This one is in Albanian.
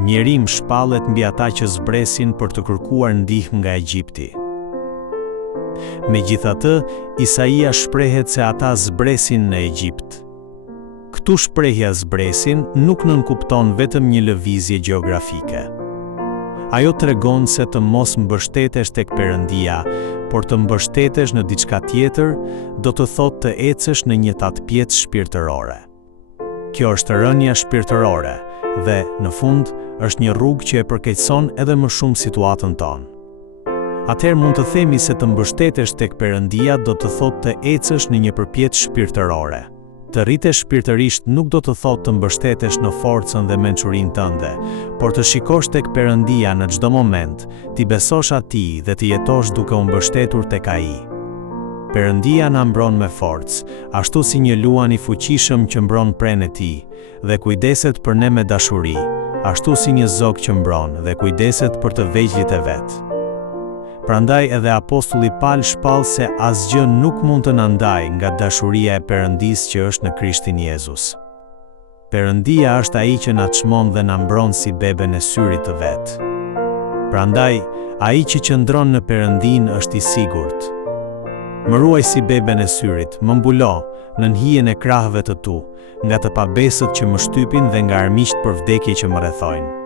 Njerim shpallet mbi ata që zbresin për të kërkuar ndihmë nga Egjipti. Megjithatë, Isaia shprehet se ata zbresin në Egjipt. Këtu shprehja zbresin nuk nënkupton vetëm një lëvizje gjeografike. Ajo tregon se të mos mbështetesh tek Perëndia, por të mbështetesh në diçka tjetër, do të thotë të ecësh në një tatpjetë shpirtërore. Kjo është rënja shpirtërore dhe, në fund, është një rrugë që e përkeqëson edhe më shumë situatën tonë. Atëherë mund të themi se të mbështetesh tek Perëndia do të thotë të ecësh në një përpjetje shpirtërore. Të rritesh shpirtërisht nuk do të thotë të mbështetesh në forcën dhe mençurinë tënde, por të shikosh tek Perëndia në çdo moment, t'i besosh atij dhe të jetosh duke u mbështetur tek ai. Perëndia na mbron me forcë, ashtu si një luan i fuqishëm që mbron prenë e tij dhe kujdeset për ne me dashuri, ashtu si një zog që mbron dhe kujdeset për të vegjëlit e vet. Prandaj edhe apostulli Paul shpall se asgjë nuk mund të na ndajë nga dashuria e Perëndisë që është në Krishtin Jezus. Perëndia është ai që na çmon dhe na mbron si beben e syrit të vet. Prandaj, ai që qëndron në Perëndinë është i sigurt. Më ruaj si beben e syrit, më mbulo në hijen e krahëve të tu, nga të pabesët që më shtypin dhe nga armiqt për vdekje që më rrethojnë.